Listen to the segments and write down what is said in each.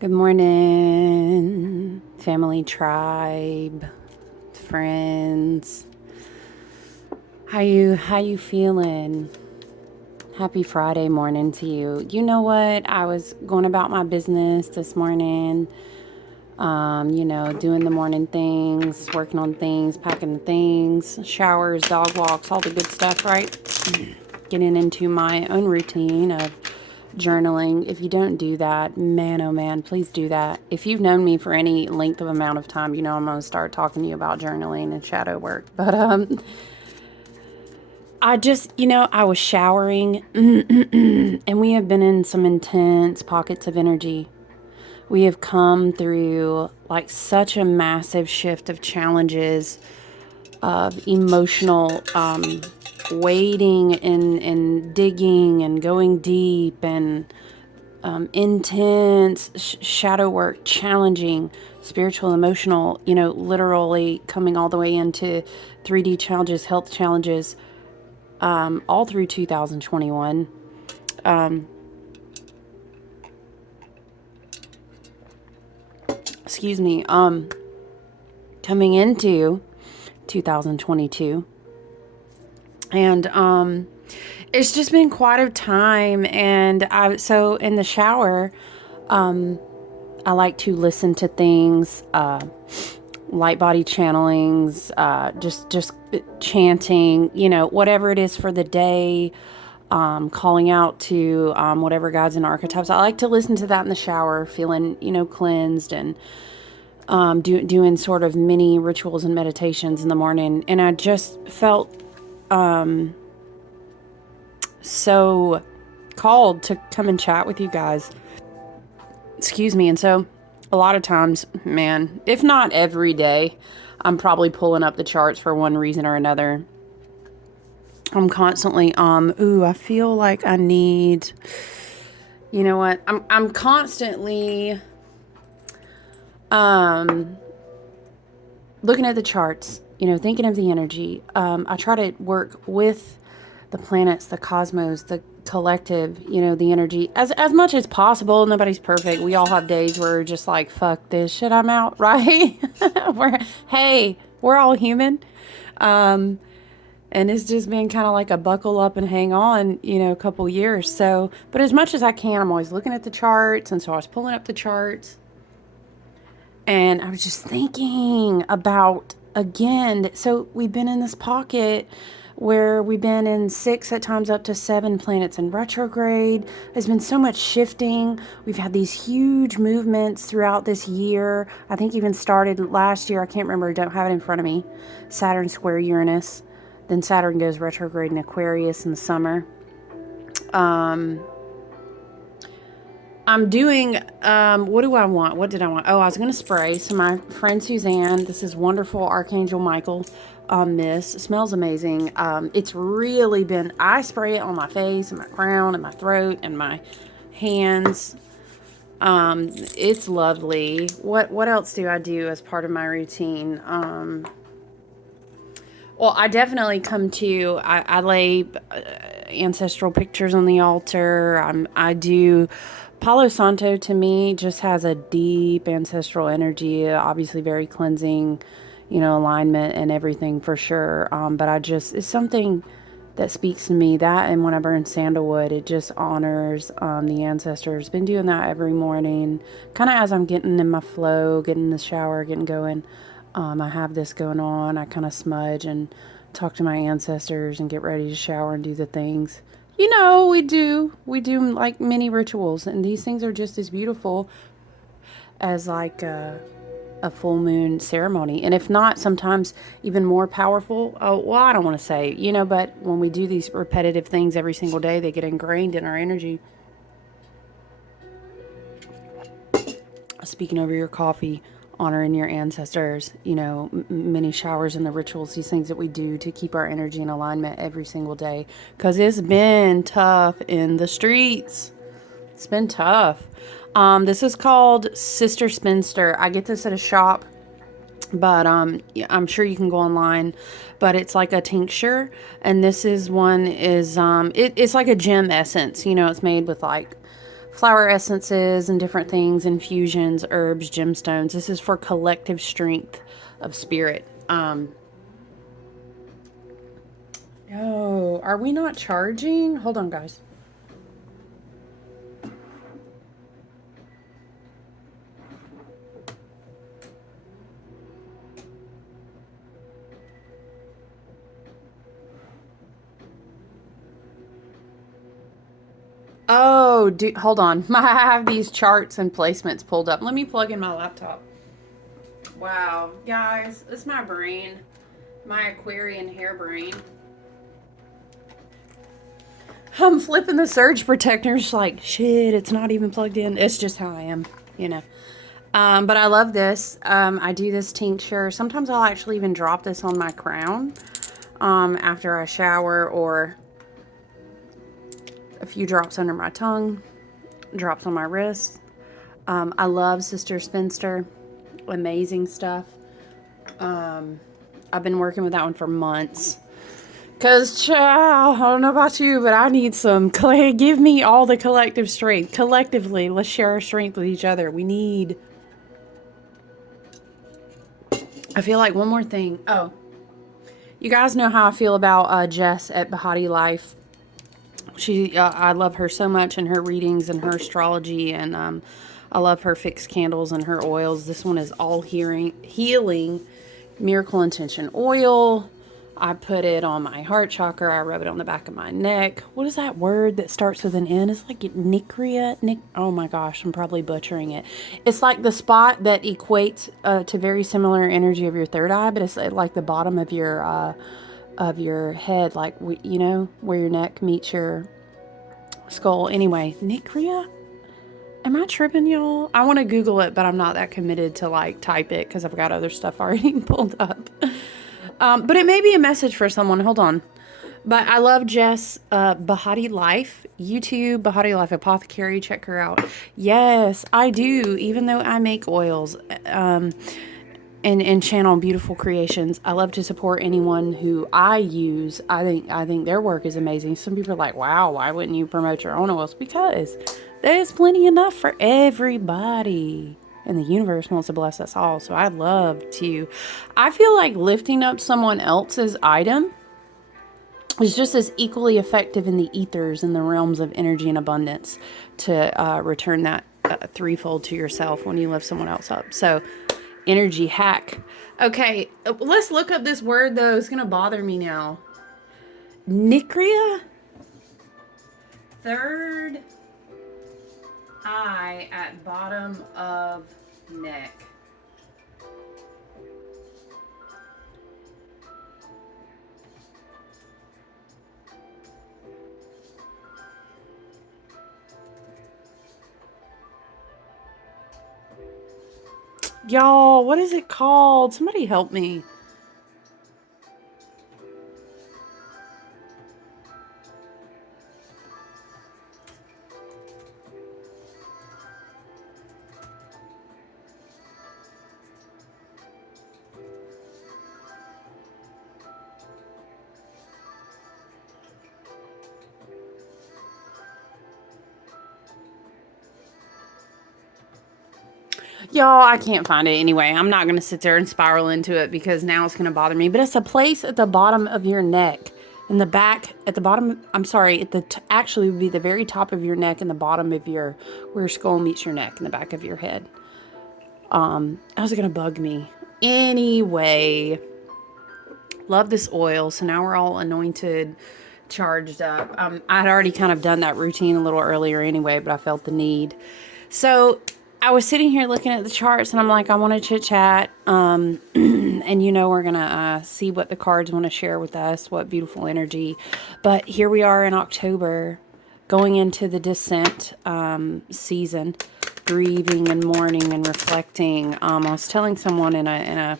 Good morning, family, tribe, friends. How you feeling? Happy Friday morning to you. You know what? I was going about my business this morning. Doing the morning things, working on things, packing things, showers, dog walks, all the good stuff, right? Getting into my own routine of journaling. If you don't do that, man, oh man, please do that. If you've known me for any length of amount of time, you know I'm going to start talking to you about journaling and shadow work. But I was showering and we have been in some intense pockets of energy. We have come through like such a massive shift of challenges, of emotional wading and digging and going deep and intense shadow work, challenging, spiritual, emotional, literally coming all the way into 3D challenges, health challenges, all through 2021. Excuse me. Coming into 2022. And it's just been quite a time. And so in the shower, I like to listen to things, light body channelings, just chanting, whatever it is for the day, calling out to whatever guides and archetypes. I like to listen to that in the shower, feeling, cleansed and doing sort of mini rituals and meditations in the morning. And I just felt so called to come and chat with you guys. Excuse me. And so a lot of times, man, if not every day, I'm probably pulling up the charts for one reason or another. I'm constantly, I feel like I need, you know what? I'm constantly, looking at the charts, thinking of the energy. I try to work with the planets, the cosmos, the collective, the energy as much as possible. Nobody's perfect. We all have days where we're just like, fuck this shit, I'm out, right? We're all human. And it's just been kind of like a buckle up and hang on, a couple years. So, but as much as I can, I'm always looking at the charts. And so I was pulling up the charts and I was just thinking about, again, so we've been in this pocket where we've been in 6, at times up to 7 planets in retrograde. There's been so much shifting. We've had these huge movements throughout this year. I think even started last year. I can't remember. I don't have it in front of me. Saturn square Uranus. Then Saturn goes retrograde in Aquarius in the summer. I'm doing, what do I want? What did I want? Oh, I was going to spray. So my friend Suzanne, this is wonderful Archangel Michael mist. It smells amazing. It's really been, I spray it on my face and my crown and my throat and my hands. It's lovely. What else do I do as part of my routine? Well, I definitely come to, I lay ancestral pictures on the altar. I do, Palo Santo to me just has a deep ancestral energy, obviously very cleansing, alignment and everything for sure. But it's something that speaks to me, that, and when I burn sandalwood, it just honors the ancestors. Been doing that every morning, kind of as I'm getting in my flow, getting in the shower, getting going. I have this going on. I kind of smudge and talk to my ancestors and get ready to shower and do the things. We do like many rituals, and these things are just as beautiful as like a full moon ceremony. And if not, sometimes even more powerful. Oh, well, I don't want to say, but when we do these repetitive things every single day, they get ingrained in our energy. Speaking over your coffee, honoring your ancestors, many showers and the rituals, these things that we do to keep our energy in alignment every single day. Because it's been tough in the streets. It's been tough. This is called Sister Spinster. I get this at a shop, but yeah, I'm sure you can go online. But it's like a tincture, and this is one is it's like a gem essence. It's made with like flower essences and different things, infusions, herbs, gemstones. This is for collective strength of spirit. Oh, are we not charging? Hold on, guys. Oh, hold on. I have these charts and placements pulled up. Let me plug in my laptop. Wow, guys, it's my brain, my Aquarian hair brain. I'm flipping the surge protectors like, shit, it's not even plugged in. It's just how I am, you know. But I love this. I do this tincture. Sometimes I'll actually even drop this on my crown after I shower, or a few drops under my tongue, drops on my wrist. I love Sister Spinster. Amazing stuff. I've been working with that one for months. Because, child, I don't know about you, but I need some. Give me all the collective strength. Collectively, let's share our strength with each other. We need. I feel like one more thing. Oh, you guys know how I feel about Jess at Bahati Life. I love her so much, and her readings and her astrology, and I love her fixed candles and her oils. This one is all healing miracle intention oil. I put it on my heart chakra. I rub it on the back of my neck. What is that word that starts with an N? It's like Nicria. Oh my gosh, I'm probably butchering it. It's like the spot that equates to very similar energy of your third eye, but it's like the bottom of your head, like, you know, where your neck meets your skull. Anyway, Nicria? Am I tripping, y'all? I want to Google it, but I'm not that committed to like type it because I've got other stuff already pulled up. But it may be a message for someone. Hold on. But I love Jess Bahati Life. YouTube, Bahati Life Apothecary. Check her out. Yes, I do. Even though I make oils and channel beautiful creations, I love to support anyone who I use. I think their work is amazing. Some people are like, wow, why wouldn't you promote your own oils? Because there's plenty enough for everybody. And the universe wants to bless us all. So I'd love to. I feel like lifting up someone else's item is just as equally effective in the ethers and the realms of energy and abundance to return that threefold to yourself when you lift someone else up. So, energy hack. Okay, let's look up this word, though. It's going to bother me now. Nicria? Third eye at bottom of neck. Y'all, what is it called? Somebody help me. Y'all, I can't find it anyway. I'm not going to sit there and spiral into it because now it's going to bother me. But it's a place at the bottom of your neck. In the back, at the bottom, I'm sorry, actually would be the very top of your neck and the bottom of where your skull meets your neck in the back of your head. How's it going to bug me? Anyway, love this oil. So now we're all anointed, charged up. I'd already kind of done that routine a little earlier anyway, but I felt the need. So I was sitting here looking at the charts and I'm like, I want to chit chat. And you know, we're going to see what the cards want to share with us, what beautiful energy. But here we are in October, going into the descent season, grieving and mourning and reflecting. I was telling someone in a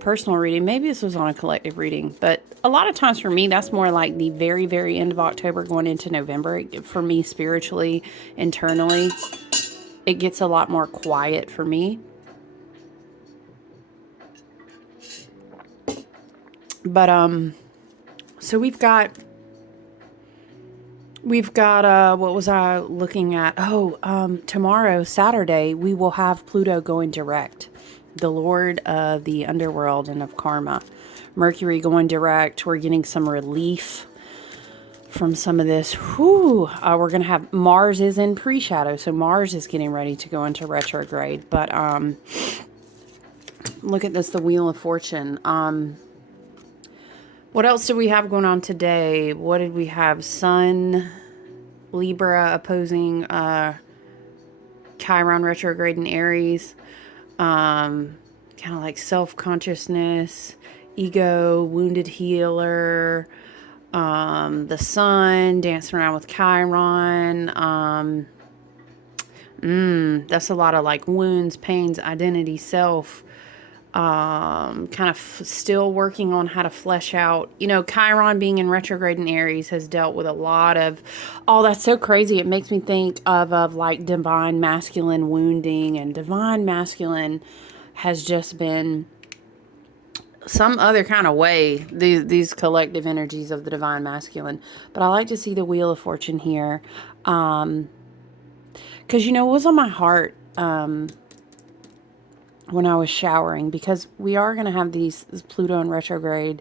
personal reading, maybe this was on a collective reading, but a lot of times for me, that's more like the very, very end of October going into November. For me, spiritually, internally, it gets a lot more quiet for me. But, so we've got We've got, what was I looking at? Oh, tomorrow, Saturday, we will have Pluto going direct, the Lord of the underworld and of karma. Mercury going direct. We're getting some relief from some of this. Whew. We're going to have Mars is in pre-shadow, so Mars is getting ready to go into retrograde. But look at this, the Wheel of Fortune. What else do we have going on today? What did we have? Sun, Libra opposing Chiron retrograde in Aries. Kind of like self-consciousness, ego, wounded healer. The sun dancing around with Chiron. That's a lot of like wounds, pains, identity, self. Kind of still working on how to flesh out. You know, Chiron being in retrograde in Aries has dealt with a lot of, oh, that's so crazy. It makes me think of like divine masculine wounding, and divine masculine has just been some other kind of way, these collective energies of the divine masculine. But I like to see the Wheel of Fortune here. Because, you know, it was on my heart when I was showering, because we are going to have this Pluto in retrograde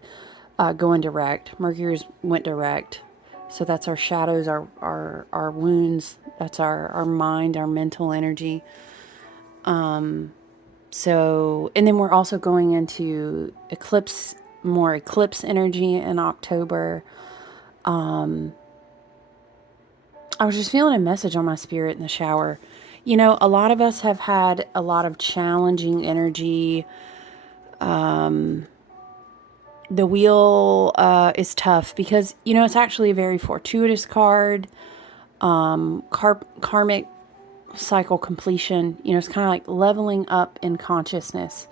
going direct. Mercury's went direct. So that's our shadows, our wounds. That's our mind, our mental energy. So, and then we're also going into eclipse, more eclipse energy in October. I was just feeling a message on my spirit in the shower. You know, a lot of us have had a lot of challenging energy. The wheel is tough because, you know, it's actually a very fortuitous card. Karmic cycle completion. You know, it's kind of like leveling up in consciousness.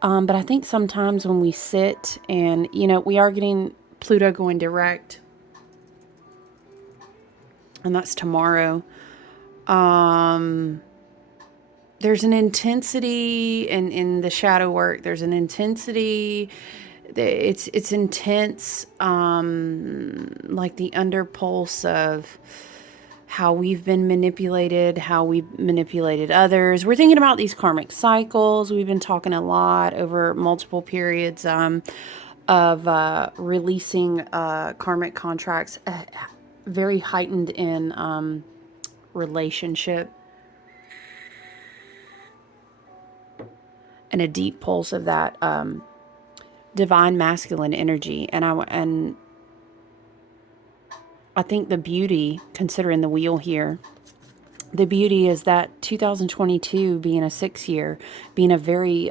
But I think sometimes when we sit and, you know, we are getting Pluto going direct, and that's tomorrow. There's an intensity in the shadow work. There's an intensity. It's intense, like the underpulse of how we've been manipulated, how we've manipulated others. We're thinking about these karmic cycles. We've been talking a lot over multiple periods of releasing karmic contracts, very heightened in relationship, and a deep pulse of that divine masculine energy. And I think the beauty, considering the wheel here, the beauty is that 2022 being a 6 year, being a very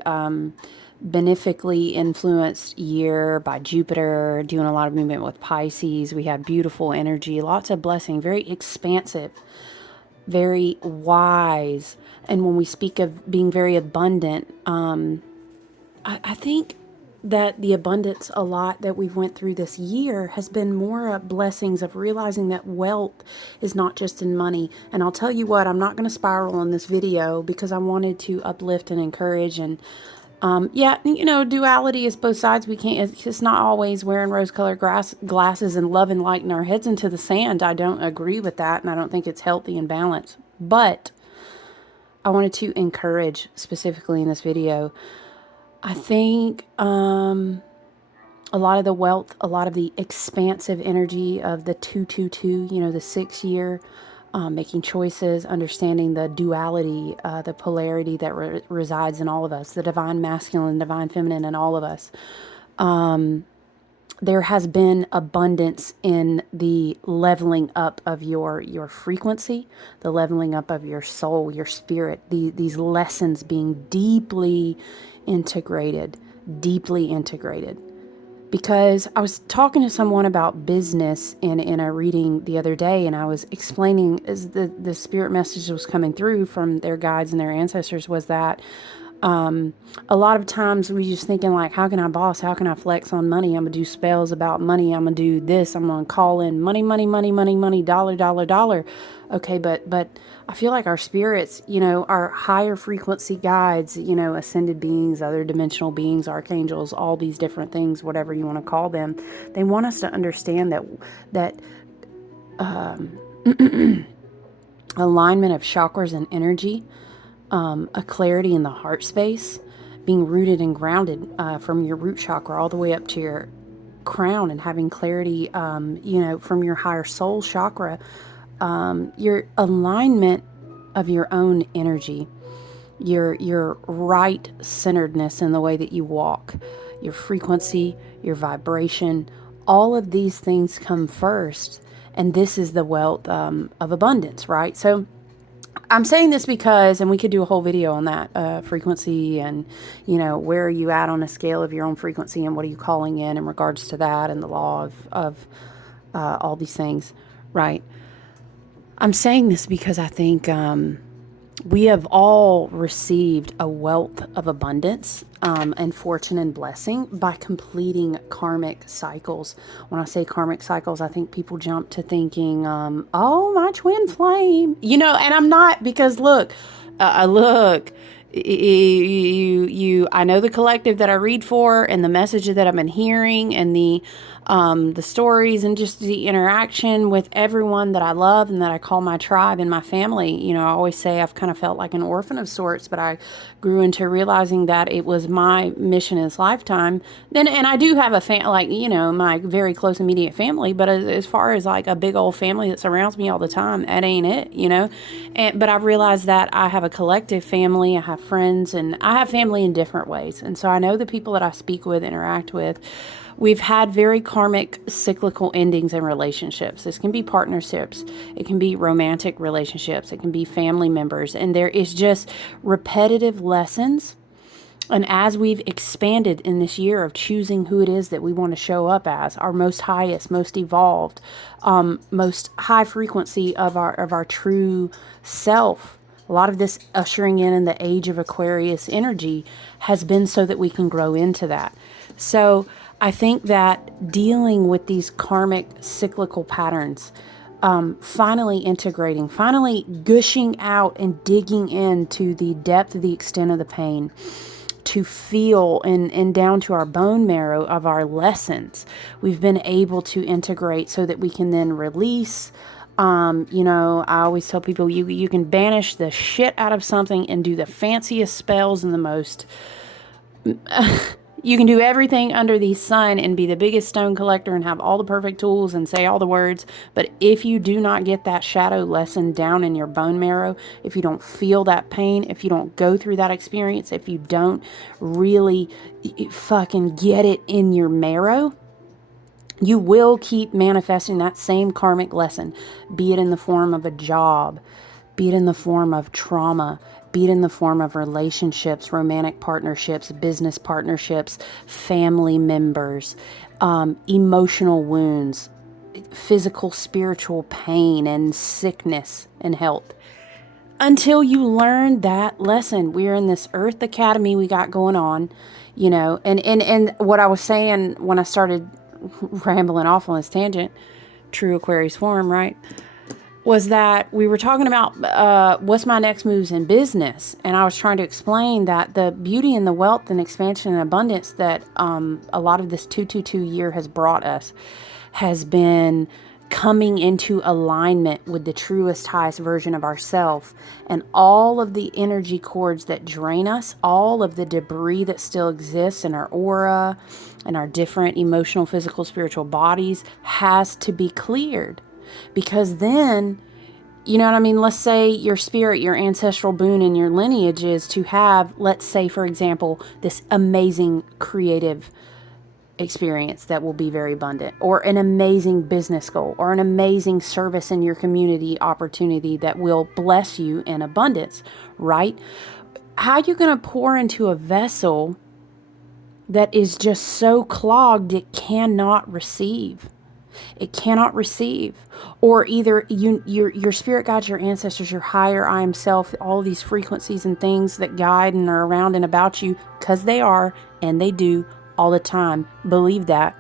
benefically influenced year by Jupiter, doing a lot of movement with Pisces. We have beautiful energy, lots of blessing, very expansive, very wise. And when we speak of being very abundant, I think that the abundance a lot that we've went through this year has been more blessings of realizing that wealth is not just in money. And I'll tell you what, I'm not going to spiral in this video because I wanted to uplift and encourage. And yeah, you know, duality is both sides. We can't, it's not always wearing rose-colored glasses and loving lighting our heads into the sand. I don't agree with that, and I don't think it's healthy and balanced. But I wanted to encourage specifically in this video. I think a lot of the wealth, a lot of the expansive energy of the 222, you know, the 6 year, making choices, understanding the duality, the polarity that resides in all of us, the divine masculine, divine feminine in all of us. There has been abundance in the leveling up of your frequency, the leveling up of your soul, your spirit, these lessons being deeply integrated, deeply integrated. Because I was talking to someone about business in a reading the other day, and I was explaining, as the spirit message was coming through from their guides and their ancestors, was that a lot of times we just thinking like, how can I boss? How can I flex on money? I'm gonna do spells about money. I'm gonna do this. I'm gonna call in money, money, money, money, money, dollar, dollar, dollar. Okay, but I feel like our spirits, you know, our higher frequency guides, you know, ascended beings, other dimensional beings, archangels, all these different things, whatever you want to call them, they want us to understand that alignment of chakras and energy, a clarity in the heart space, being rooted and grounded from your root chakra all the way up to your crown, and having clarity, from your higher soul chakra, your alignment of your own energy, your right centeredness in the way that you walk, your frequency, your vibration, all of these things come first. And this is the wealth of abundance, right? So I'm saying this because, and we could do a whole video on that, frequency, and, where are you at on a scale of your own frequency, and what are you calling in regards to that, and the law of all these things, right? I'm saying this because I think we have all received a wealth of abundance and fortune and blessing by completing karmic cycles. When I say karmic cycles, I think people jump to thinking, oh, my twin flame, and I'm not, because look, I know the collective that I read for, and the message that I've been hearing, and the stories, and just the interaction with everyone that I love and that I call my tribe and my family. I always say I've kind of felt like an orphan of sorts, but I grew into realizing that it was my mission in this lifetime. And I do have my very close immediate family, but as far as like a big old family that surrounds me all the time, that ain't it. But I've realized that I have a collective family, I have friends, and I have family in different ways. And so I know the people that I speak with, interact with, we've had very karmic cyclical endings in relationships. This can be partnerships, it can be romantic relationships, it can be family members, and there is just repetitive lessons. And as we've expanded in this year of choosing who it is that we want to show up as, our most highest, most evolved, most high frequency of our true self, a lot of this ushering in the age of Aquarius energy has been so that we can grow into that. So I think that dealing with these karmic cyclical patterns, finally integrating, finally gushing out and digging into the depth, the extent of the pain, to feel and down to our bone marrow of our lessons, we've been able to integrate so that we can then release. I always tell people, you can banish the shit out of something and do the fanciest spells and the most you can do everything under the sun and be the biggest stone collector and have all the perfect tools and say all the words. But if you do not get that shadow lesson down in your bone marrow, if you don't feel that pain, if you don't go through that experience, if you don't really fucking get it in your marrow, you will keep manifesting that same karmic lesson, be it in the form of a job, be it in the form of trauma, be it in the form of relationships, romantic partnerships, business partnerships, family members, emotional wounds, physical, spiritual pain and sickness and health. Until you learn that lesson, we're in this Earth Academy we got going on, and what I was saying when I started rambling off on this tangent, true Aquarius form, right? Was that we were talking about what's my next moves in business. And I was trying to explain that the beauty and the wealth and expansion and abundance that a lot of this 222 year has brought us has been coming into alignment with the truest, highest version of ourself, and all of the energy cords that drain us, all of the debris that still exists in our aura and our different emotional, physical, spiritual bodies has to be cleared. Because then, you know what I mean? Let's say your spirit, your ancestral boon in your lineage is to have, let's say, for example, this amazing creative experience that will be very abundant, or an amazing business goal, or an amazing service in your community opportunity that will bless you in abundance, right? How are you going to pour into a vessel that is just so clogged it cannot receive? It cannot receive. Or either your spirit guides, your ancestors, your higher I am self, all these frequencies and things that guide and are around and about you, because they are, and they do all the time. Believe that.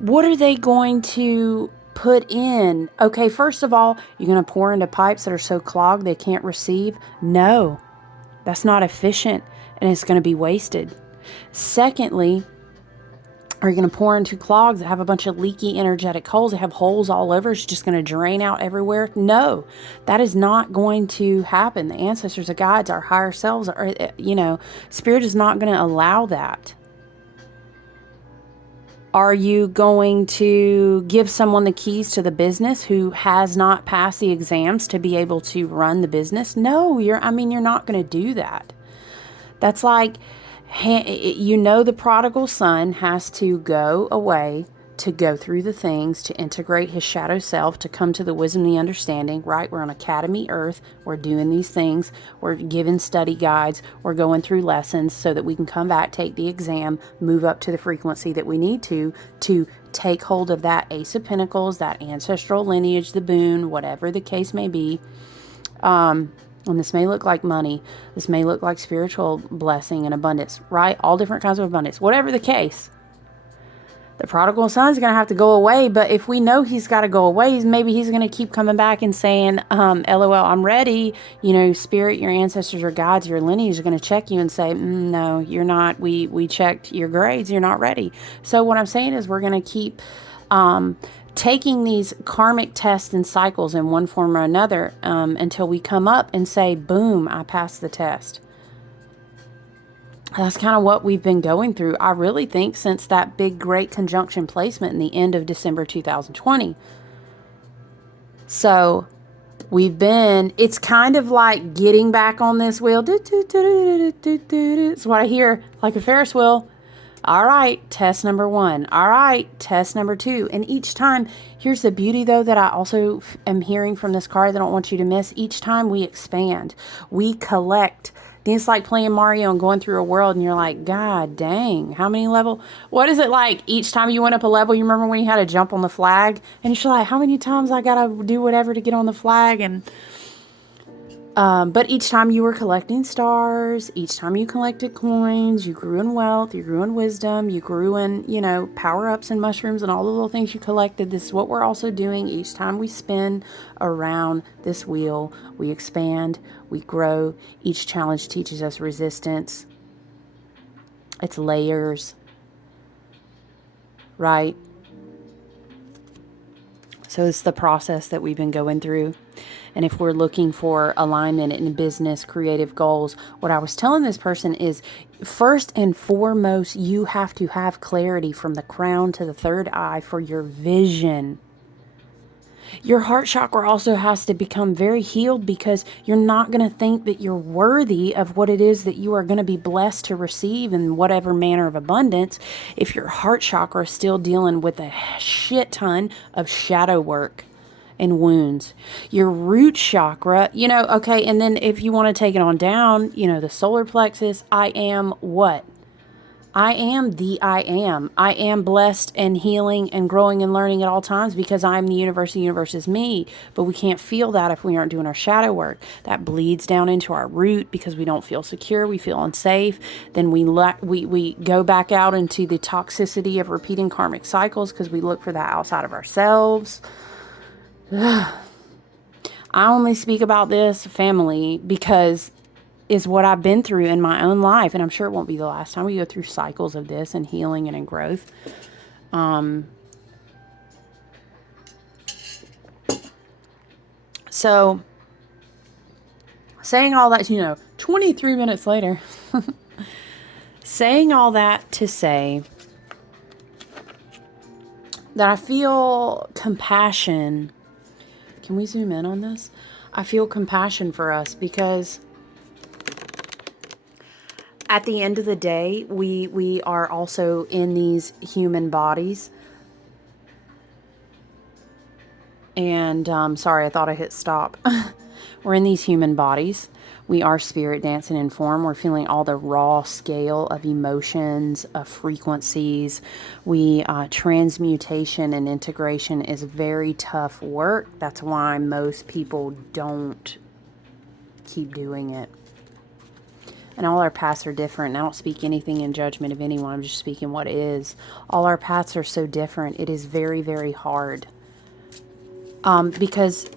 What are they going to put in? Okay, first of all, you're going to pour into pipes that are so clogged they can't receive? No, that's not efficient, and it's going to be wasted. Secondly, Are you going to pour into clogs that have a bunch of leaky energetic holes? They have holes all over. It's just going to drain out everywhere. No, that is not going to happen. The ancestors, the guides, our higher selves, Spirit is not going to allow that. Are you going to give someone the keys to the business who has not passed the exams to be able to run the business? No, you're not going to do that. That's like, the prodigal son has to go away to go through the things, to integrate his shadow self, to come to the wisdom and the understanding, right? We're on Academy Earth. We're doing these things. We're given study guides. We're going through lessons so that we can come back, take the exam, move up to the frequency that we need to take hold of that Ace of Pentacles, that ancestral lineage, the boon, whatever the case may be. And this may look like money. This may look like spiritual blessing and abundance, right? All different kinds of abundance. Whatever the case, the prodigal son is going to have to go away. But if we know he's got to go away, maybe he's going to keep coming back and saying, LOL, I'm ready. Spirit, your ancestors, your guides, your lineage are going to check you and say, no, you're not. We checked your grades. You're not ready. So what I'm saying is we're going to keep taking these karmic tests and cycles in one form or another until we come up and say, boom, I passed the test. That's kind of what we've been going through, I really think, since that big, great conjunction placement in the end of December 2020. So it's kind of like getting back on this wheel. It's what I hear, like a Ferris wheel. All right, test number 1. All right, test number 2. And each time, here's the beauty, though, that I also am hearing from this card that I don't want you to miss. Each time we expand, we collect. It's like playing Mario and going through a world, and you're like, God dang, how many level? What is it like? Each time you went up a level, you remember when you had to jump on the flag? And you're like, how many times I got to do whatever to get on the flag? And but each time you were collecting stars, each time you collected coins, you grew in wealth, you grew in wisdom, you grew in, power-ups and mushrooms and all the little things you collected. This is what we're also doing. Each time we spin around this wheel, we expand, we grow. Each challenge teaches us resistance. It's layers, right? So it's the process that we've been going through. And if we're looking for alignment in business, creative goals, what I was telling this person is, first and foremost, you have to have clarity from the crown to the third eye for your vision. Your heart chakra also has to become very healed, because you're not going to think that you're worthy of what it is that you are going to be blessed to receive in whatever manner of abundance if your heart chakra is still dealing with a shit ton of shadow work and wounds. Your root chakra, okay, and then if you want to take it on down, the solar plexus, I am what? I am the I am. I am blessed and healing and growing and learning at all times because I'm the universe. The universe is me. But we can't feel that if we aren't doing our shadow work. That bleeds down into our root because we don't feel secure. We feel unsafe. Then we go back out into the toxicity of repeating karmic cycles because we look for that outside of ourselves. I only speak about this, family, because is what I've been through in my own life. And I'm sure it won't be the last time we go through cycles of this and healing and in growth. So saying all that, 23 minutes later, saying all that to say that I feel compassion. Can we zoom in on this? I feel compassion for us because at the end of the day, we are also in these human bodies. And sorry, I thought I hit stop. We're in these human bodies. We are spirit dancing in form. We're feeling all the raw scale of emotions, of frequencies. Transmutation and integration is very tough work. That's why most people don't keep doing it. And all our paths are different. And I don't speak anything in judgment of anyone. I'm just speaking what is. All our paths are so different. It is very, very hard. Because,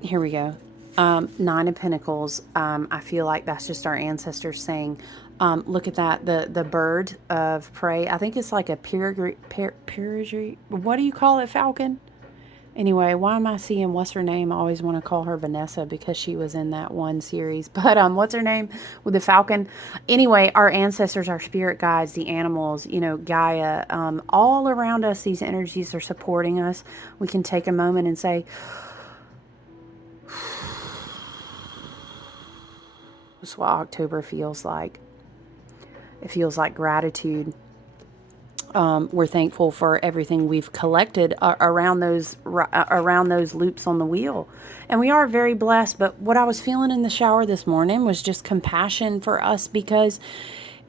here we go. Nine of Pentacles. I feel like that's just our ancestors saying, look at that, the bird of prey. I think it's like a peregrine, what do you call it, falcon? Anyway, why am I seeing, what's her name? I always want to call her Vanessa because she was in that one series. But what's her name with the falcon? Anyway, our ancestors, our spirit guides, the animals, you know, Gaia, all around us, these energies are supporting us. We can take a moment and say, that's what October feels like. It feels like gratitude. We're thankful for everything we've collected around those loops on the wheel, and we are very blessed. But what I was feeling in the shower this morning was just compassion for us, because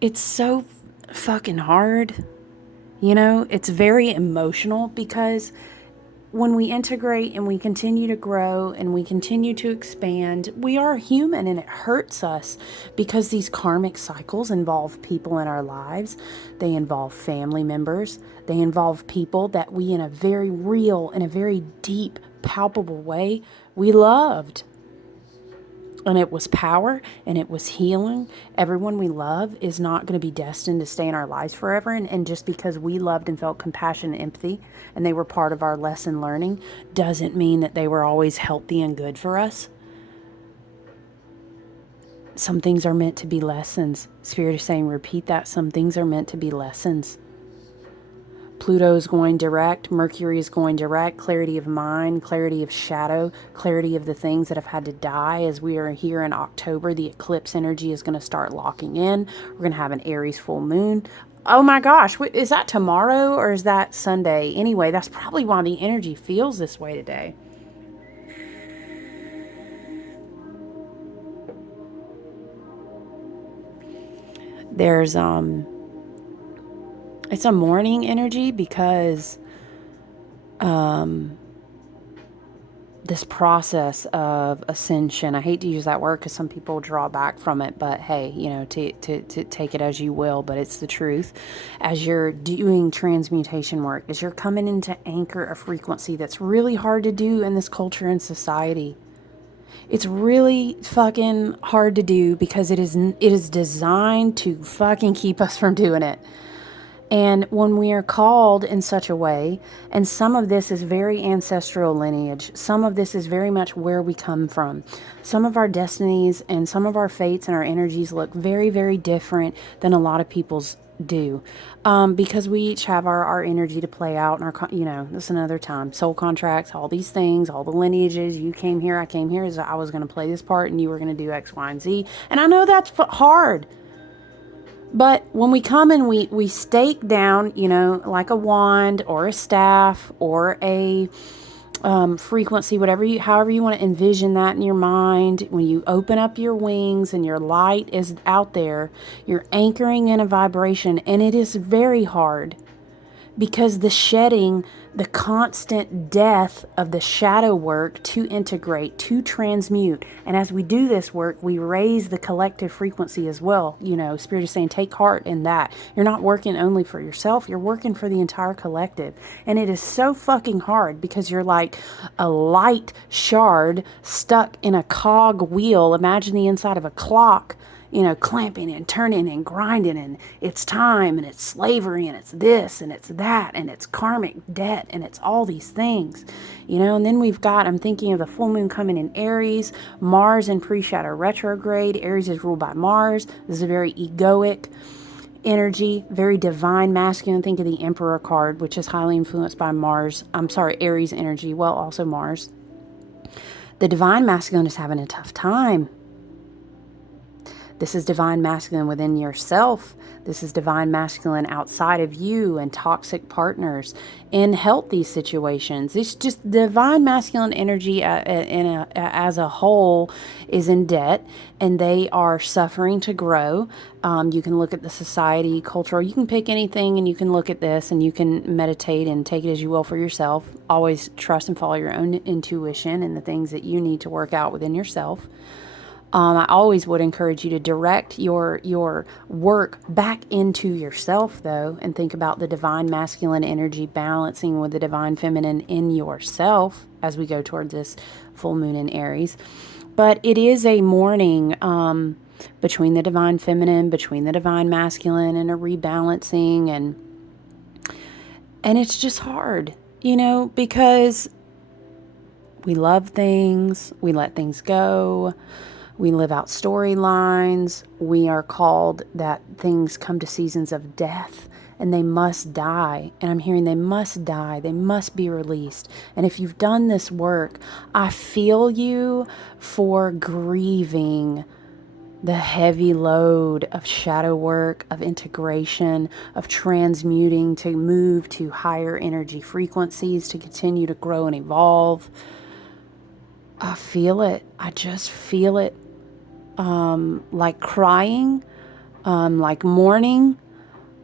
it's so fucking hard. You know, it's very emotional, because when we integrate and we continue to grow and we continue to expand, we are human, and it hurts us because these karmic cycles involve people in our lives. They involve family members. They involve people that we, in a very real, in a very deep, palpable way, we loved. And it was power, and it was healing. Everyone we love is not going to be destined to stay in our lives forever. And just because we loved and felt compassion and empathy, and they were part of our lesson learning, doesn't mean that they were always healthy and good for us. Some things are meant to be lessons. Spirit is saying, repeat that. Some things are meant to be lessons. Pluto is going direct. Mercury is going direct. Clarity of mind, clarity of shadow, clarity of the things that have had to die. As we are here in October, the eclipse energy is going to start locking in. We're going to have an Aries full moon. Oh my gosh, is that tomorrow or is that Sunday? Anyway, that's probably why the energy feels this way today. There's it's a morning energy, because this process of ascension, I hate to use that word because some people draw back from it, but hey, you know, to take it as you will, but it's the truth. As you're doing transmutation work, as you're coming into anchor a frequency that's really hard to do in this culture and society. It's really fucking hard to do because it is designed to fucking keep us from doing it. And when we are called in such a way, and some of this is very ancestral lineage, some of this is very much where we come from. Some of our destinies and some of our fates and our energies look very, very different than a lot of people's do. Because we each have our energy to play out, and our, you know, this is another time. Soul contracts, all these things, all the lineages. You came here, I came here, as I was going to play this part, and you were going to do X, Y, and Z. And I know that's hard. But when we come and we stake down, you know, like a wand or a staff or a frequency, however you want to envision that in your mind, when you open up your wings and your light is out there, you're anchoring in a vibration, and it is very hard. Because the shedding, the constant death of the shadow work to integrate, to transmute. And as we do this work, we raise the collective frequency as well. You know, Spirit is saying, take heart in that. You're not working only for yourself, you're working for the entire collective. And it is so fucking hard because you're like a light shard stuck in a cog wheel. Imagine the inside of a clock, you know, clamping and turning and grinding, and it's time, and it's slavery, and it's this, and it's that, and it's karmic debt, and it's all these things, you know. And then we've got, I'm thinking of the full moon coming in Aries, Mars in pre-shadow retrograde. Aries is ruled by Mars. This is a very egoic energy, very divine masculine. Think of the Emperor card, which is highly influenced by Mars. Aries energy. Well, also Mars. The divine masculine is having a tough time. This is divine masculine within yourself. This is divine masculine outside of you and toxic partners in healthy situations. It's just divine masculine energy as a whole is in debt, and they are suffering to grow. You can look at the society, cultural. You can pick anything, and you can look at this, and you can meditate and take it as you will for yourself. Always trust and follow your own intuition and the things that you need to work out within yourself. I always would encourage you to direct your work back into yourself, though, and think about the divine masculine energy balancing with the divine feminine in yourself as we go towards this full moon in Aries. But it is a mourning between the divine feminine, between the divine masculine, and a rebalancing, and it's just hard, because we love things, we let things go, we live out storylines, we are called that things come to seasons of death and they must die. And I'm hearing they must die, they must be released. And if you've done this work, I feel you for grieving the heavy load of shadow work, of integration, of transmuting to move to higher energy frequencies, to continue to grow and evolve. I feel it. I just feel it. Like crying, like mourning,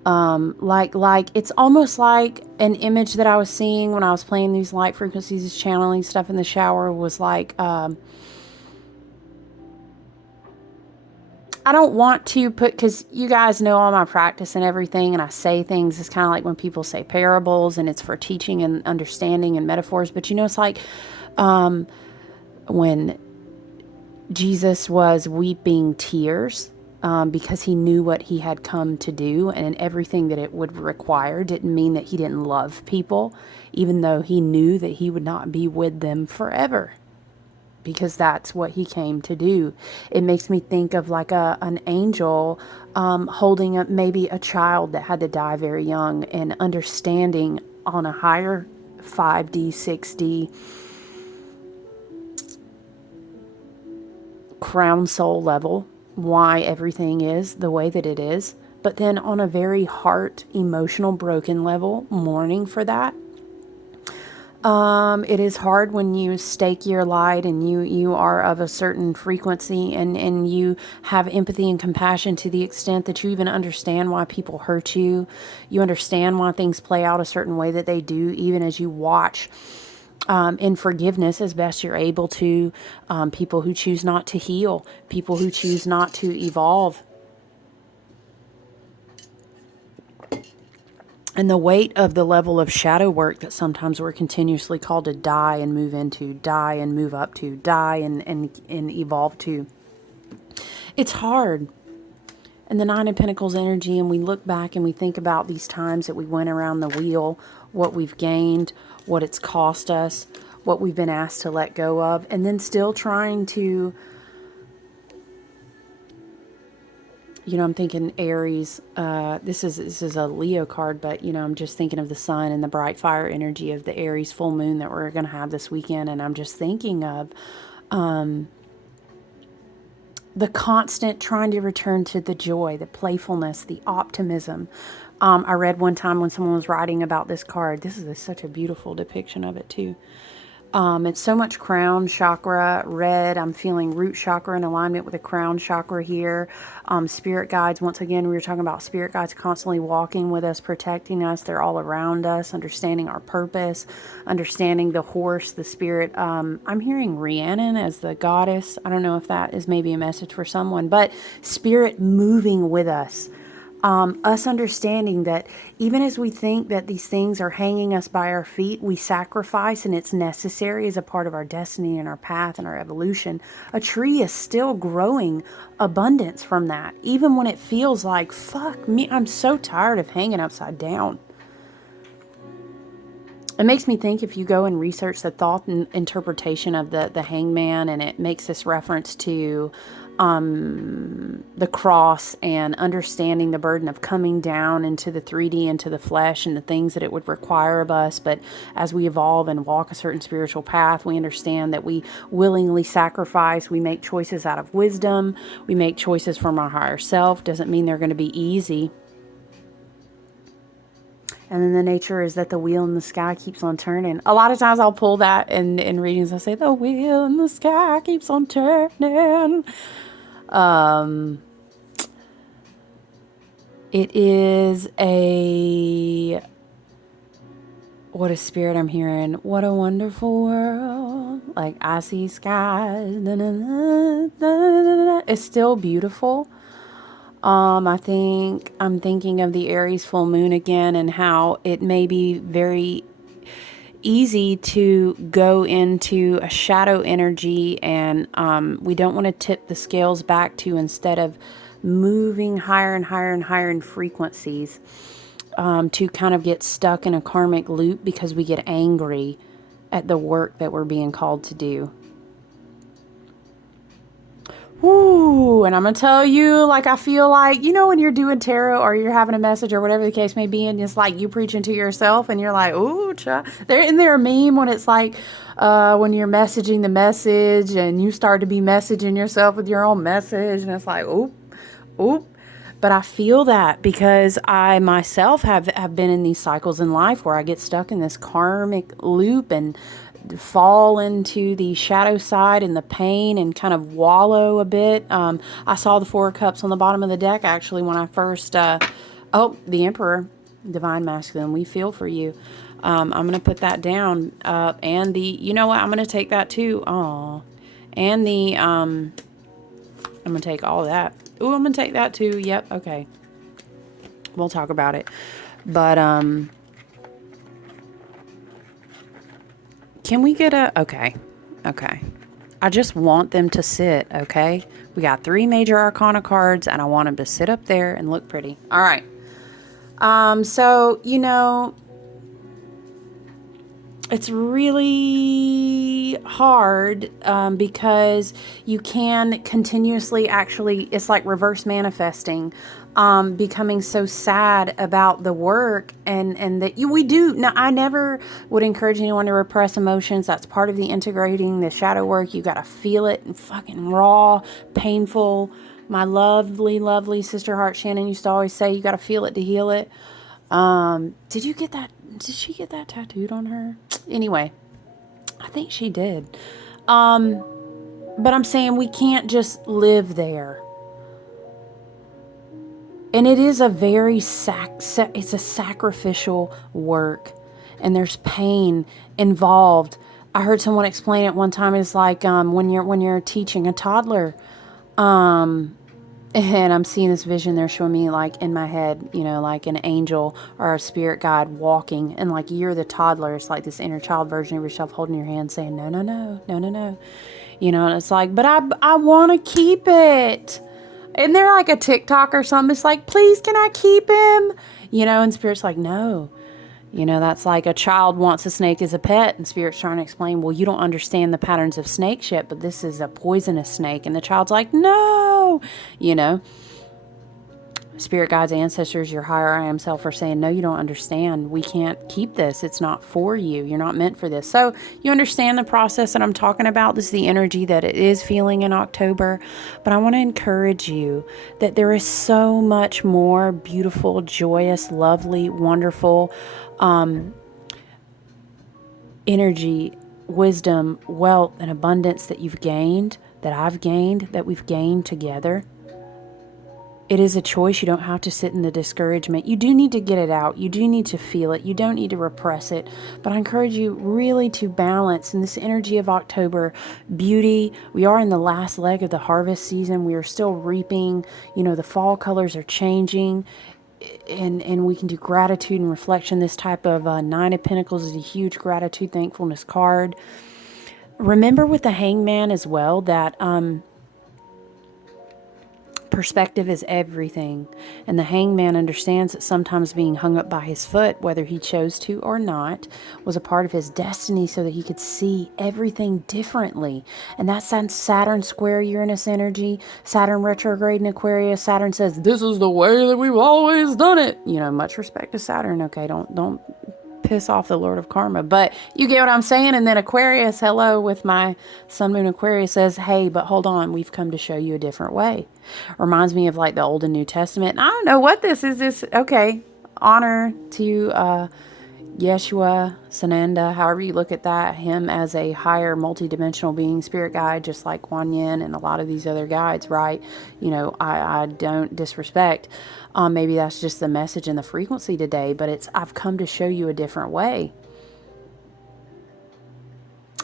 like it's almost like an image that I was seeing when I was playing these light frequencies, channeling stuff in the shower, was like, I don't want to put, because you guys know all my practice and everything, and I say things, it's kind of like when people say parables and it's for teaching and understanding and metaphors, but it's like when Jesus was weeping tears because he knew what he had come to do, and everything that it would require didn't mean that he didn't love people, even though he knew that he would not be with them forever, because that's what he came to do. It makes me think of like an angel holding up maybe a child that had to die very young, and understanding on a higher 5D, 6D crown soul level why everything is the way that it is, but then on a very heart emotional broken level, mourning for that. It is hard when you stake your light and you are of a certain frequency, and you have empathy and compassion to the extent that you even understand why people hurt you. You understand why things play out a certain way that they do, even as you watch in forgiveness as best you're able to, people who choose not to heal, people who choose not to evolve. And the weight of the level of shadow work that sometimes we're continuously called to die and move into, die and move up to, die and evolve to. It's hard. And the Nine of Pentacles energy, and we look back and we think about these times that we went around the wheel, what we've gained, what it's cost us, what we've been asked to let go of, and then still trying to, I'm thinking Aries, this is a Leo card, but I'm just thinking of the sun and the bright fire energy of the Aries full moon that we're going to have this weekend. And I'm just thinking of the constant trying to return to the joy, the playfulness, the optimism. I read one time when someone was writing about this card, this is such a beautiful depiction of it too. It's so much crown chakra red. I'm feeling root chakra in alignment with the crown chakra here. Spirit guides, once again, we were talking about spirit guides constantly walking with us, protecting us. They're all around us, understanding our purpose, understanding the horse, the spirit. I'm hearing Rhiannon as the goddess. I don't know if that is maybe a message for someone, but spirit moving with us. Us understanding that even as we think that these things are hanging us by our feet, we sacrifice, and it's necessary as a part of our destiny and our path and our evolution. A tree is still growing abundance from that, even when it feels like, fuck me, I'm so tired of hanging upside down. It makes me think, if you go and research the thought and interpretation of the hangman, and it makes this reference to the cross and understanding the burden of coming down into the 3D, into the flesh, and the things that it would require of us. But as we evolve and walk a certain spiritual path, we understand that we willingly sacrifice. We make choices out of wisdom. We make choices from our higher self. Doesn't mean they're going to be easy. And then the nature is that the wheel in the sky keeps on turning. A lot of times I'll pull that in readings. I say, the wheel in the sky keeps on turning. It is what a spirit I'm hearing. What a wonderful world. Like, I see skies. Da, da, da, da, da. It's still beautiful. I think I'm thinking of the Aries full moon again, and how it may be very easy to go into a shadow energy, and we don't want to tip the scales back to, instead of moving higher and higher and higher in frequencies, to kind of get stuck in a karmic loop because we get angry at the work that we're being called to do. Ooh, and I'm going to tell you, like, I feel like, you know, when you're doing tarot or you're having a message or whatever the case may be, and it's like you preaching to yourself and you're like, ooh, isn't there a meme when it's like, when you're messaging the message and you start to be messaging yourself with your own message, and it's like, oop, oop. But I feel that because I myself have been in these cycles in life where I get stuck in this karmic loop and fall into the shadow side and the pain and kind of wallow a bit. I saw the Four of Cups on the bottom of the deck actually when I first, oh, the Emperor, Divine Masculine, we feel for you. I'm going to put that down. And the, you know what, I'm going to take that too. Oh, and the, I'm going to take all that. Ooh, I'm going to take that too. Yep. Okay. We'll talk about it. But, can we get a... Okay. Okay. I just want them to sit, okay? We got 3 major arcana cards, and I want them to sit up there and look pretty. All right. So, you know, it's really hard because you can continuously actually... It's like reverse manifesting. Becoming so sad about the work and that we do. Now, I never would encourage anyone to repress emotions. That's part of the integrating the shadow work. You got to feel it and fucking raw, painful. My lovely, lovely sister Heart Shannon used to always say, you got to feel it to heal it. Did you get that? Did she get that tattooed on her? Anyway, I think she did. But I'm saying we can't just live there. And it is a very it's a sacrificial work, and there's pain involved. I heard someone explain it one time. It's like when you're teaching a toddler, and I'm seeing this vision. They're showing me like in my head, you know, like an angel or a spirit guide walking, and like you're the toddler. It's like this inner child version of yourself holding your hand, saying no, no, no, no, no, no, you know. And it's like, but I want to keep it. And they're like a TikTok or something. It's like, please, can I keep him? You know, and Spirit's like, no. You know, that's like a child wants a snake as a pet, and Spirit's trying to explain, well, you don't understand the patterns of snakes yet, but this is a poisonous snake. And the child's like, no. You know, Spirit guides, ancestors, your higher I am self are saying, no, you don't understand. We can't keep this. It's not for you. You're not meant for this. So you understand the process that I'm talking about. This is the energy that it is feeling in October. But I want to encourage you that there is so much more beautiful, joyous, lovely, wonderful energy, wisdom, wealth, and abundance that you've gained, that I've gained, that we've gained together. It is a choice. You don't have to sit in the discouragement. You do need to get it out. You do need to feel it. You don't need to repress it. But I encourage you really to balance in this energy of October, beauty. We are in the last leg of the harvest season. We are still reaping. You know, the fall colors are changing. And we can do gratitude and reflection. This type of 9 of Pentacles is a huge gratitude, thankfulness card. Remember with the Hangman as well that... perspective is everything, and the Hangman understands that sometimes being hung up by his foot, whether he chose to or not, was a part of his destiny so that he could see everything differently. And that's Saturn square Uranus energy, Saturn retrograde in Aquarius. Saturn says, this is the way that we've always done it. You know, much respect to Saturn. Okay, don't piss off the Lord of Karma, but you get what I'm saying. And then Aquarius, hello, with my Sun Moon Aquarius, says, hey, but hold on, we've come to show you a different way. Reminds me of like the Old and New Testament. I don't know what this is. This, okay, honor to Yeshua, Sananda, however you look at that, him as a higher multidimensional being, spirit guide, just like Kuan Yin and a lot of these other guides, right? You know, I don't disrespect. Maybe that's just the message and the frequency today, but it's, I've come to show you a different way.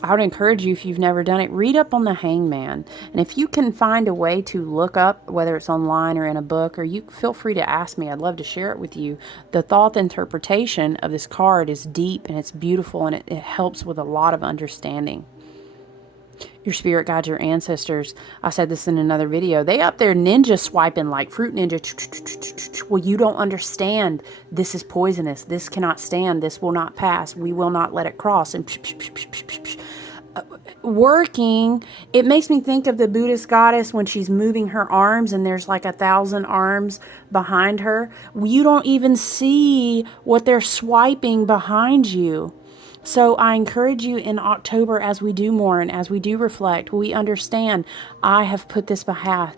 I would encourage you, if you've never done it, read up on the Hangman. And if you can find a way to look up, whether it's online or in a book, or you feel free to ask me, I'd love to share it with you. The thought interpretation of this card is deep and it's beautiful, and it helps with a lot of understanding. Your spirit guides, your ancestors. I said this in another video. They up there ninja swiping like fruit ninja. Well, you don't understand. This is poisonous. This cannot stand. This will not pass. We will not let it cross. And working, it makes me think of the Buddhist goddess when she's moving her arms and there's like 1,000 arms behind her. You don't even see what they're swiping behind you. So I encourage you in October, as we do mourn, as we do reflect, we understand I have put this behind.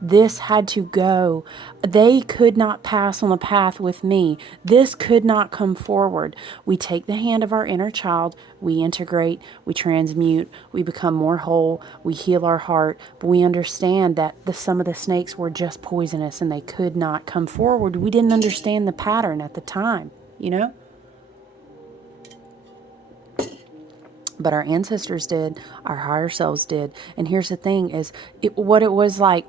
This had to go. They could not pass on the path with me. This could not come forward. We take the hand of our inner child, we integrate, we transmute, we become more whole, we heal our heart, but we understand that some of the snakes were just poisonous and they could not come forward. We didn't understand the pattern at the time, you know? But our ancestors did, our higher selves did. And here's the thing is, what it was like,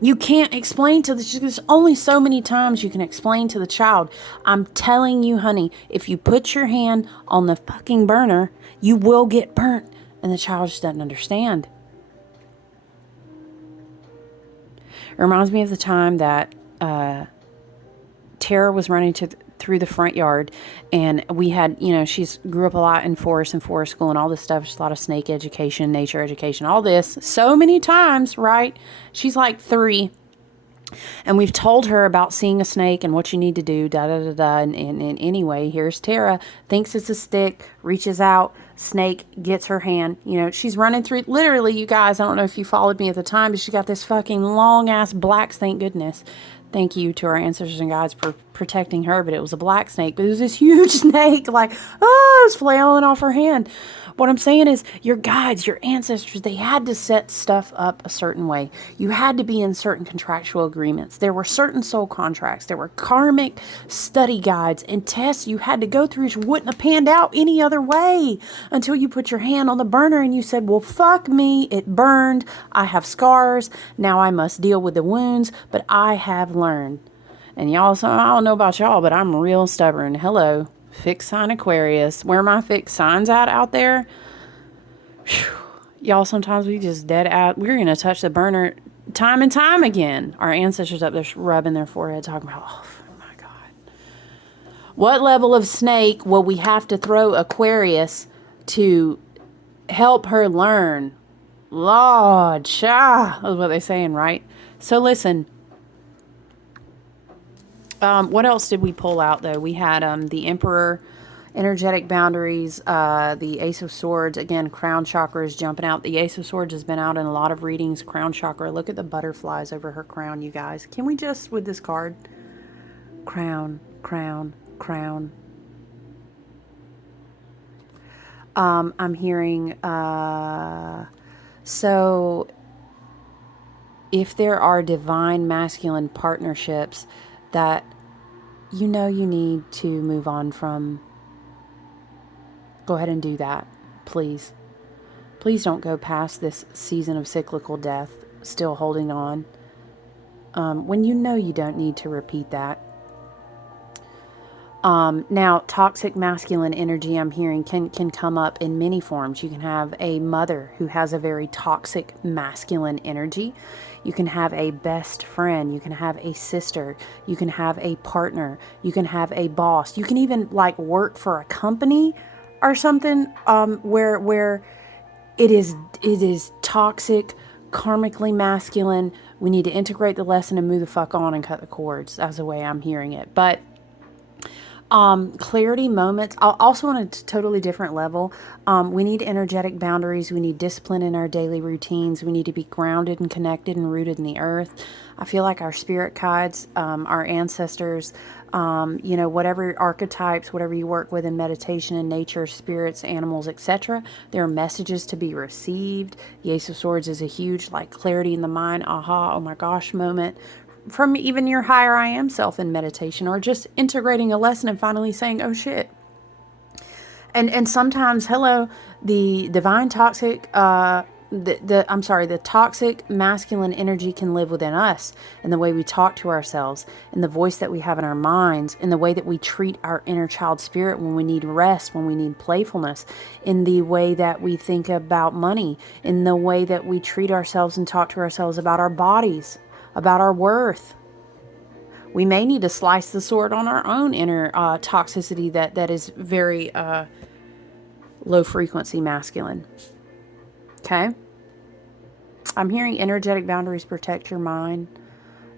you can't explain to there's only so many times you can explain to the child. I'm telling you, honey, if you put your hand on the fucking burner, you will get burnt. And the child just doesn't understand. It reminds me of the time that Tara was running through the front yard, and we had, she's grew up a lot in forest and forest school and all this stuff. Just a lot of snake education, nature education, all this so many times, right? She's like 3, and we've told her about seeing a snake and what you need to do, and anyway, here's Tara, thinks it's a stick, reaches out, snake gets her hand. She's running through, literally, you guys, I don't know if you followed me at the time, but she got this fucking long ass black, thank goodness. Thank you to our ancestors and guides for protecting her, but it was a black snake. But it was this huge snake, like, it was flailing off her hand. What I'm saying is, your guides, your ancestors, they had to set stuff up a certain way. You had to be in certain contractual agreements. There were certain soul contracts. There were karmic study guides and tests you had to go through, which wouldn't have panned out any other way until you put your hand on the burner and you said, well, fuck me. It burned. I have scars. Now I must deal with the wounds, but I have learned. And y'all, so I don't know about y'all, but I'm real stubborn. Hello. Fixed sign Aquarius. Where are my fixed signs out there? Whew. Y'all, sometimes we just dead out. We're going to touch the burner time and time again. Our ancestors up there rubbing their forehead talking about, oh my God. What level of snake will we have to throw Aquarius to help her learn? Lord, that's what they're saying, right? So listen. What else did we pull out, though? We had the Emperor, energetic boundaries, the Ace of Swords. Again, crown chakra is jumping out. The Ace of Swords has been out in a lot of readings. Crown chakra. Look at the butterflies over her crown, you guys. Can we just, with this card? Crown, crown, crown. I'm hearing, so if there are divine masculine partnerships that you need to move on from, go ahead and do that, please. Please don't go past this season of cyclical death, still holding on, when you don't need to repeat that. Now, toxic masculine energy, I'm hearing, can come up in many forms. You can have a mother who has a very toxic masculine energy. You can have a best friend. You can have a sister. You can have a partner. You can have a boss. You can even like work for a company or something, where it is toxic, karmically masculine. We need to integrate the lesson and move the fuck on and cut the cords. That's the way I'm hearing it. But clarity moments, also on a totally different level. We need energetic boundaries. We need discipline in our daily routines. We need to be grounded and connected and rooted in the earth. I feel like our spirit guides, our ancestors, whatever archetypes, whatever you work with in meditation and nature, spirits, animals, etc. There are messages to be received. The Ace of Swords is a huge, like, clarity in the mind, aha, oh my gosh moment, from even your higher I am self in meditation, or just integrating a lesson and finally saying, oh shit. And sometimes, hello, the divine toxic, the toxic masculine energy can live within us, in the way we talk to ourselves, in the voice that we have in our minds, in the way that we treat our inner child spirit when we need rest, when we need playfulness, in the way that we think about money, in the way that we treat ourselves and talk to ourselves about our bodies, about our worth. We may need to slice the sword on our own inner toxicity that is very low frequency masculine. Okay. I'm hearing energetic boundaries protect your mind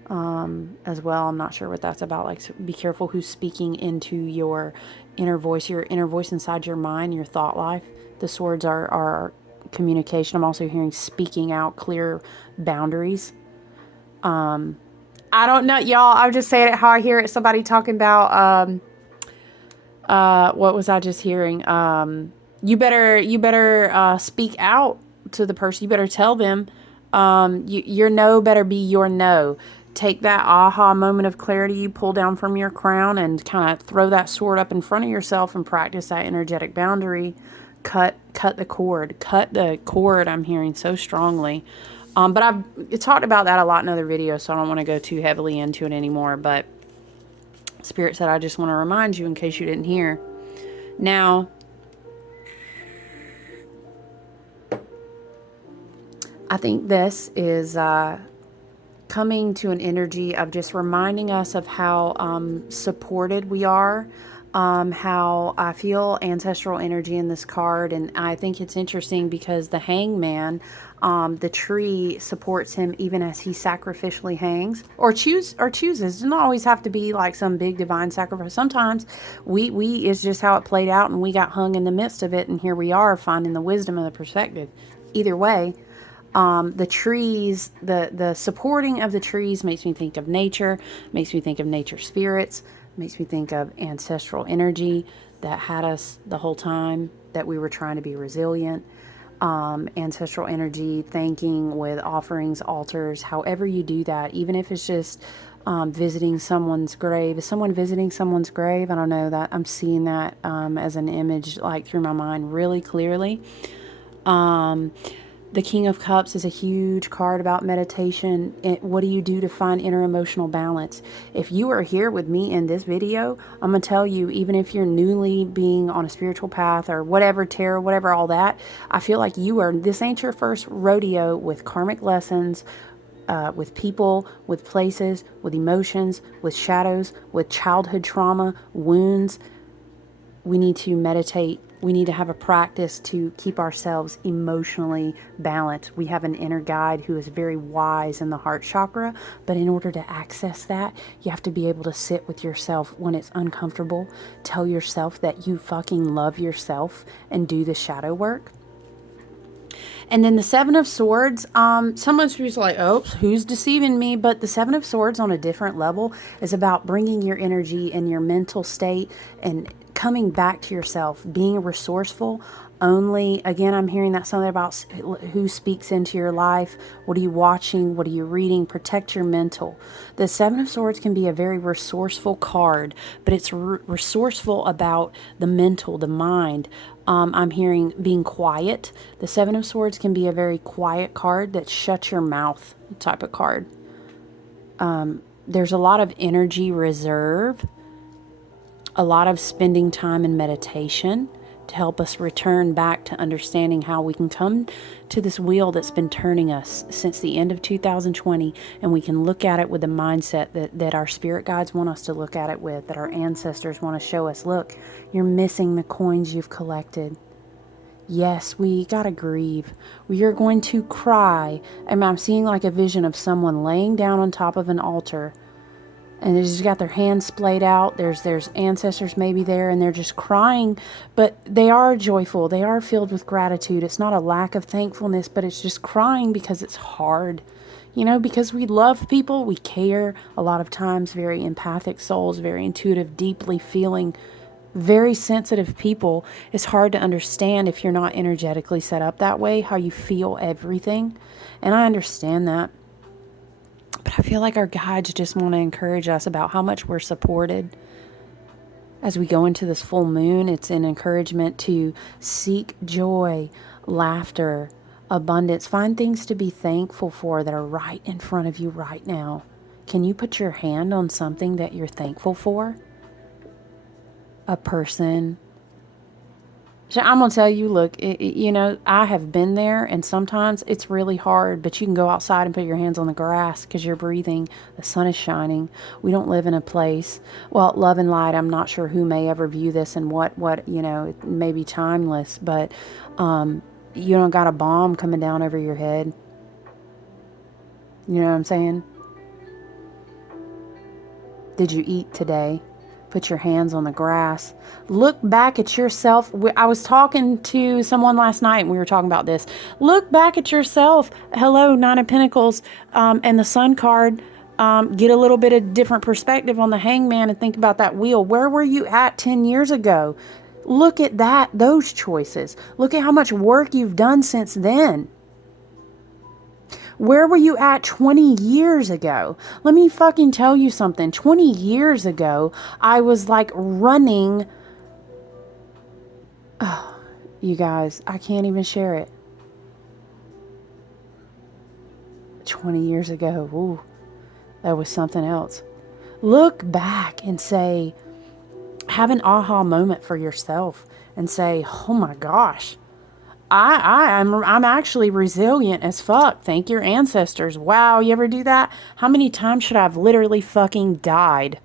as well. I'm not sure what that's about. Like, so be careful who's speaking into your inner voice inside your mind, your thought life. The swords are communication. I'm also hearing speaking out clear boundaries. I don't know, y'all. I'm just saying it how I hear it. Somebody talking about what was I just hearing? You better speak out to the person. You better tell them your no better be your no. Take that aha moment of clarity you pull down from your crown and kind of throw that sword up in front of yourself and practice that energetic boundary. Cut the cord. Cut the cord. I'm hearing so strongly. But I've talked about that a lot in other videos, so I don't want to go too heavily into it anymore. But Spirit said, I just want to remind you in case you didn't hear. Now, I think this is coming to an energy of just reminding us of how supported we are, how I feel ancestral energy in this card. And I think it's interesting because the hangman, the tree supports him even as he sacrificially hangs or chooses. It doesn't always have to be like some big divine sacrifice. Sometimes we is just how it played out and we got hung in the midst of it. And here we are finding the wisdom of the perspective. Either way, the trees, the supporting of the trees makes me think of nature, makes me think of nature spirits, makes me think of ancestral energy that had us the whole time that we were trying to be resilient. Ancestral energy, thanking with offerings, altars, however you do that, even if it's just visiting someone's grave. Is someone visiting someone's grave? I don't know, that I'm seeing that as an image like through my mind really clearly. The King of Cups is a huge card about meditation. What do you do to find inner emotional balance? If you are here with me in this video, I'm going to tell you, even if you're newly being on a spiritual path or whatever, tarot, whatever, all that, I feel like this ain't your first rodeo with karmic lessons, with people, with places, with emotions, with shadows, with childhood trauma, wounds. We need to meditate. We need to have a practice to keep ourselves emotionally balanced. We have an inner guide who is very wise in the heart chakra, but in order to access that, you have to be able to sit with yourself when it's uncomfortable. Tell yourself that you fucking love yourself and do the shadow work. And then the Seven of Swords, someone's just like, oh, who's deceiving me? But the Seven of Swords on a different level is about bringing your energy and your mental state and coming back to yourself, being resourceful. Only, again, I'm hearing that something about who speaks into your life. What are you watching? What are you reading? Protect your mental. The Seven of Swords can be a very resourceful card, but it's resourceful about the mental, the mind. I'm hearing being quiet. The Seven of Swords can be a very quiet card that shuts your mouth type of card. There's a lot of energy reserve, a lot of spending time in meditation to help us return back to understanding how we can come to this wheel that's been turning us since the end of 2020, and we can look at it with the mindset that our spirit guides want us to look at it with, that our ancestors want to show us. Look, you're missing the coins you've collected. Yes, we gotta grieve. We are going to cry. And I'm seeing like a vision of someone laying down on top of an altar, and they just got their hands splayed out. There's ancestors maybe there, and they're just crying, but they are joyful. They are filled with gratitude. It's not a lack of thankfulness, but it's just crying because it's hard. Because we love people, we care a lot of times, very empathic souls, very intuitive, deeply feeling, very sensitive people. It's hard to understand if you're not energetically set up that way, how you feel everything. And I understand that. But I feel like our guides just want to encourage us about how much we're supported. As we go into this full moon, it's an encouragement to seek joy, laughter, abundance. Find things to be thankful for that are right in front of you right now. Can you put your hand on something that you're thankful for? A person. So I'm going to tell you, look, you know, I have been there, and sometimes it's really hard, but you can go outside and put your hands on the grass because you're breathing. The sun is shining. We don't live in a place, well, love and light, I'm not sure who may ever view this and what, you know, it may be timeless, but you don't got a bomb coming down over your head. You know what I'm saying? Did you eat today? Put your hands on the grass. Look back at yourself. I was talking to someone last night and we were talking about this. Look back at yourself. Hello, Nine of Pentacles, and the Sun card. Get a little bit of different perspective on the Hangman and think about that wheel. Where were you at 10 years ago? Look at those choices. Look at how much work you've done since then. Where were you at 20 years ago? Let me fucking tell you something. 20 years ago, I was like running. Oh, you guys, I can't even share it. 20 years ago, ooh, that was something else. Look back and say, have an aha moment for yourself and say, oh my gosh, I'm actually resilient as fuck. Thank your ancestors. Wow, you ever do that? How many times should I have literally fucking died?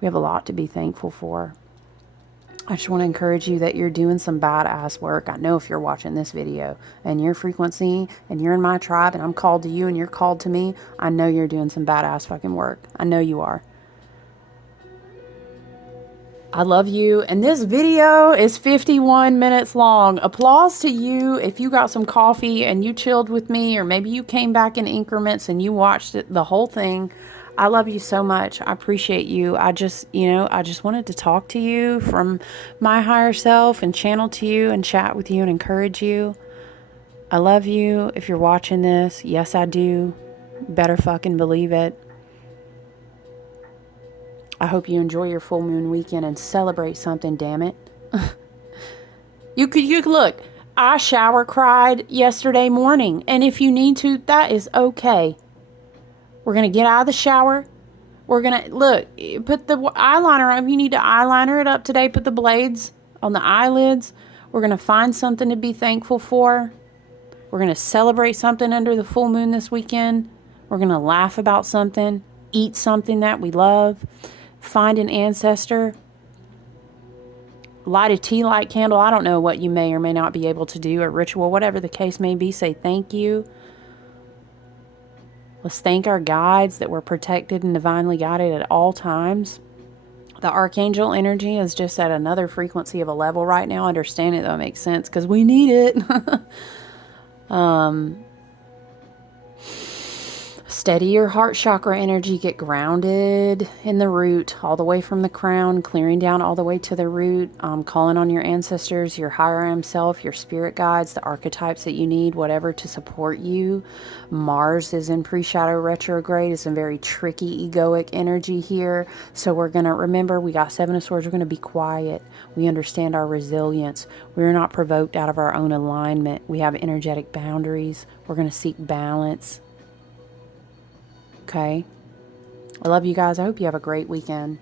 We have a lot to be thankful for. I just want to encourage you that you're doing some badass work. I know if you're watching this video and your frequency and you're in my tribe and I'm called to you and you're called to me, I know you're doing some badass fucking work. I know you are. I love you. And this video is 51 minutes long. Applause to you if you got some coffee and you chilled with me, or maybe you came back in increments and you watched it, the whole thing. I love you so much. I appreciate you. I just wanted to talk to you from my higher self and channel to you and chat with you and encourage you. I love you. If you're watching this, yes, I do. Better fucking believe it. I hope you enjoy your full moon weekend and celebrate something, damn it. You could look, I shower cried yesterday morning, and if you need to, that is okay. We're going to get out of the shower. We're going to, look, put the eyeliner on. If you need to eyeliner it up today, put the blades on the eyelids. We're going to find something to be thankful for. We're going to celebrate something under the full moon this weekend. We're going to laugh about something, eat something that we love. Find an ancestor, light a tea light candle. I don't know what you may or may not be able to do, a ritual, whatever the case may be. Say thank you. Let's thank our guides that we're protected and divinely guided at all times. The archangel energy is just at another frequency of a level right now. Understand it, though, it makes sense because we need it. Steady your heart chakra energy. Get grounded in the root, all the way from the crown, clearing down all the way to the root. Calling on your ancestors, your higher I am self, your spirit guides, the archetypes that you need, whatever to support you. Mars is in pre-shadow retrograde. It's a very tricky egoic energy here. So we're going to remember, we got Seven of Swords. We're going to be quiet. We understand our resilience. We're not provoked out of our own alignment. We have energetic boundaries. We're going to seek balance. Okay. I love you guys. I hope you have a great weekend.